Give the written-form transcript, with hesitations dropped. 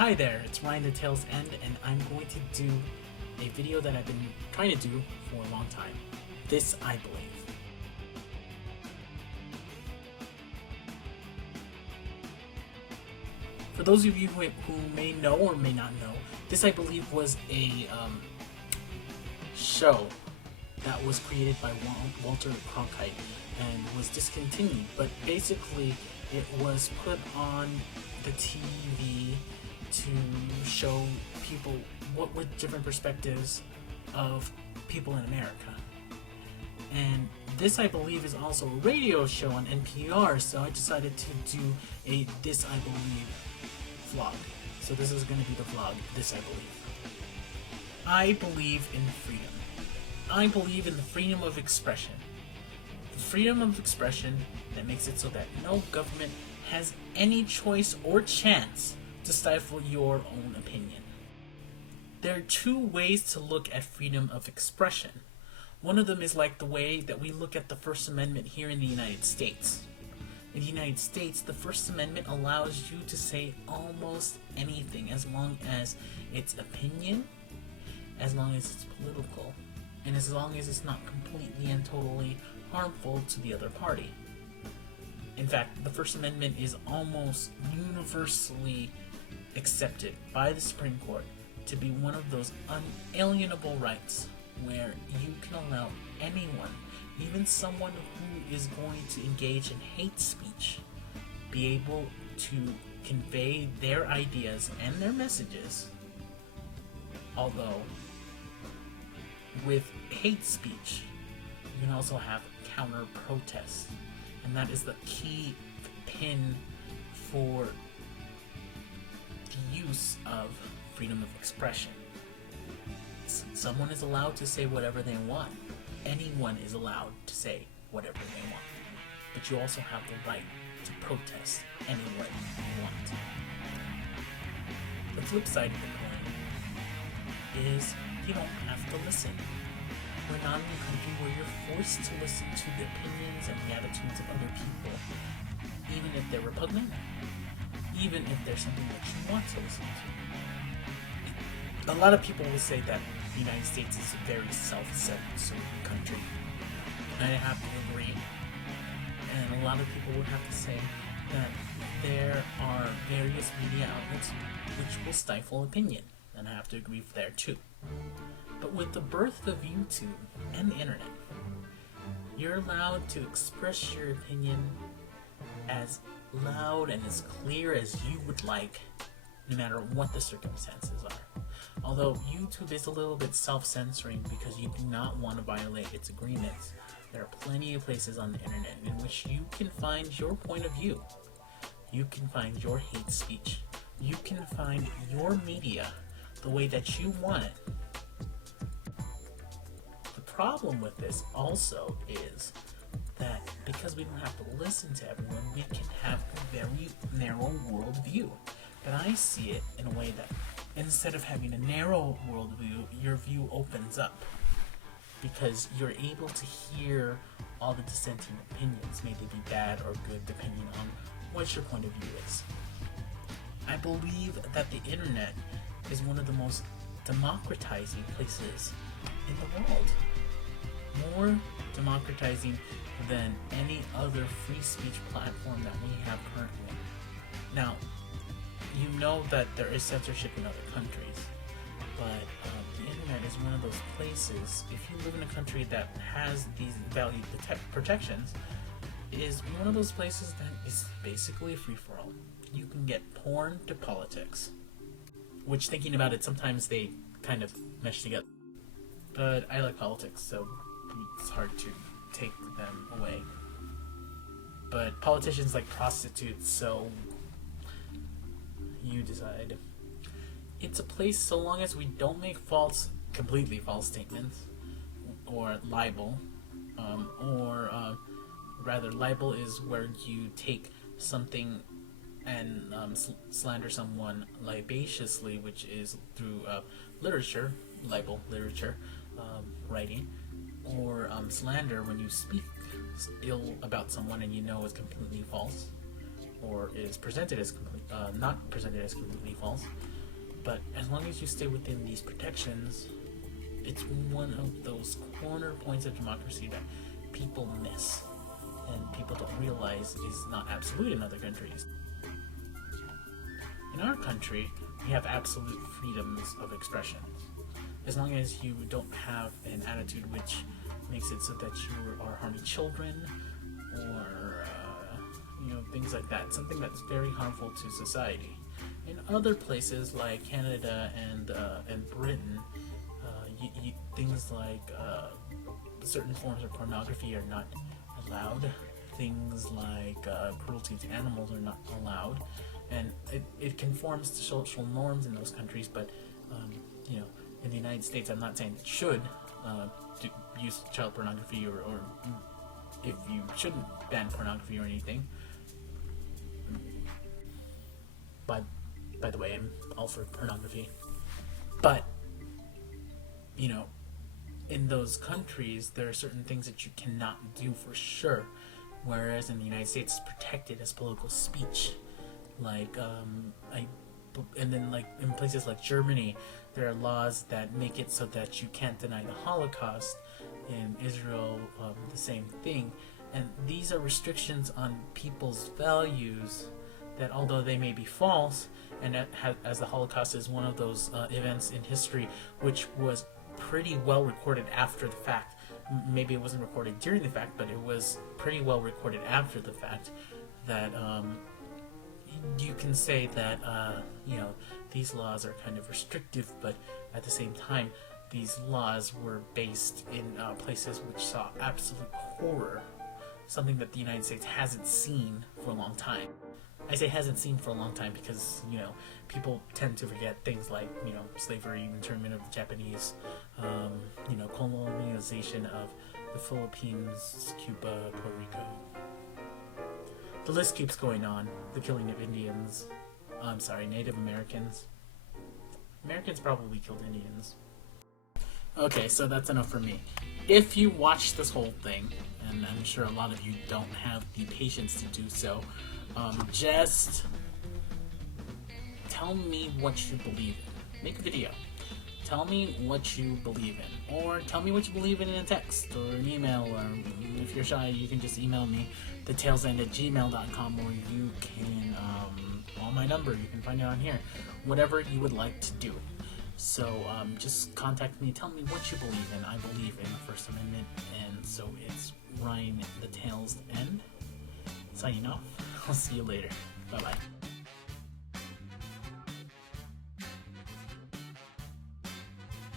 Hi there, it's Ryan the Tale's End, and I'm going to do a video that I've been trying to do for a long time. This I believe. For those of you who may know or may not know, this I believe was a show that was created by Walter Cronkite and was discontinued, but basically it was put on the TV to show people what were different perspectives of people in America. And this, I believe, is also a radio show on NPR, so I decided to do a This I Believe vlog. So this is going to be the vlog, This I Believe. I believe in freedom. I believe in the freedom of expression. The freedom of expression that makes it so that no government has any choice or chance to stifle your own opinion. There are two ways to look at freedom of expression. One of them is like the way that we look at the First Amendment here in the United States. In the United States, the First Amendment allows you to say almost anything as long as it's opinion, as long as it's political, and as long as it's not completely and totally harmful to the other party. In fact, the First Amendment is almost universally accepted by the Supreme Court to be one of those unalienable rights where you can allow anyone, even someone who is going to engage in hate speech, be able to convey their ideas and their messages. Although, with hate speech, you can also have counter protests, and that is the key pin for the use of freedom of expression. Someone is allowed to say whatever they want. Anyone is allowed to say whatever they want. But you also have the right to protest any way you want. The flip side of the coin is you don't have to listen. We're not in a country where you're forced to listen to the opinions and the attitudes of other people, even if they're repugnant, even if there's something that you want to listen to. A lot of people will say that the United States is a very self-censored country, and I have to agree. And a lot of people would have to say that there are various media outlets which will stifle opinion, and I have to agree there too. But with the birth of YouTube and the internet, you're allowed to express your opinion as loud and as clear as you would like, no matter what the circumstances are. Although YouTube is a little bit self-censoring because you do not want to violate its agreements, there are plenty of places on the internet in which you can find your point of view. You can find your hate speech. You can find your media the way that you want it. The problem with this also is that because we don't have to listen to everyone, we can have a very narrow worldview. But I see it in a way that instead of having a narrow worldview, your view opens up because you're able to hear all the dissenting opinions, may they be bad or good depending on what your point of view is. I believe that the internet is one of the most democratizing places in the world. More democratizing than any other free speech platform that we have currently. Now, you know that there is censorship in other countries, but the internet is one of those places, if you live in a country that has these valued protections, is one of those places that is basically free-for-all. You can get porn to politics, which, thinking about it, sometimes they kind of mesh together. But I like politics, so it's hard to take them away. But politicians like prostitutes, so you decide. It's a place so long as we don't make completely false statements, or libel, rather libel is where you take something and slander someone libaciously, which is through literature, libel literature, writing, or slander when you speak ill about someone and you know it's completely false. or is presented as not presented as completely false. But as long as you stay within these protections, it's one of those corner points of democracy that people miss, and people don't realize is not absolute in other countries. In our country, we have absolute freedoms of expression. As long as you don't have an attitude which makes it so that you are harming children, or things like that, something that's very harmful to society. In other places like Canada and Britain, things like certain forms of pornography are not allowed. Things like cruelty to animals are not allowed, and it conforms to social norms in those countries. But in the United States, I'm not saying it should use child pornography, or if you shouldn't ban pornography or anything. By the way, I'm all for pornography. But, in those countries, there are certain things that you cannot do for sure. Whereas in the United States, it's protected as political speech. And then in places like Germany, there are laws that make it so that you can't deny the Holocaust. In Israel, the same thing. And these are restrictions on people's values that, although they may be false, and as the Holocaust is one of those events in history which was pretty well recorded after the fact. Maybe it wasn't recorded during the fact, but it was pretty well recorded after the fact, that you can say that these laws are kind of restrictive, but at the same time, these laws were based in places which saw absolute horror, something that the United States hasn't seen for a long time. I say hasn't seen for a long time because, people tend to forget things like, slavery, internment of the Japanese, colonization of the Philippines, Cuba, Puerto Rico. The list keeps going on. The killing of Indians. Native Americans. Americans probably killed Indians. Okay, so that's enough for me. If you watch this whole thing, and I'm sure a lot of you don't have the patience to do so, just tell me what you believe in. Make a video. Tell me what you believe in. Or tell me what you believe in a text or an email, or if you're shy, you can just email me, thetailsend@gmail.com, or you can call my number. You can find it on here. Whatever you would like to do. So just contact me. Tell me what you believe in. I believe in the First Amendment, and so it's Ryan, the Tails End, signing off. I'll see you later. Bye-bye.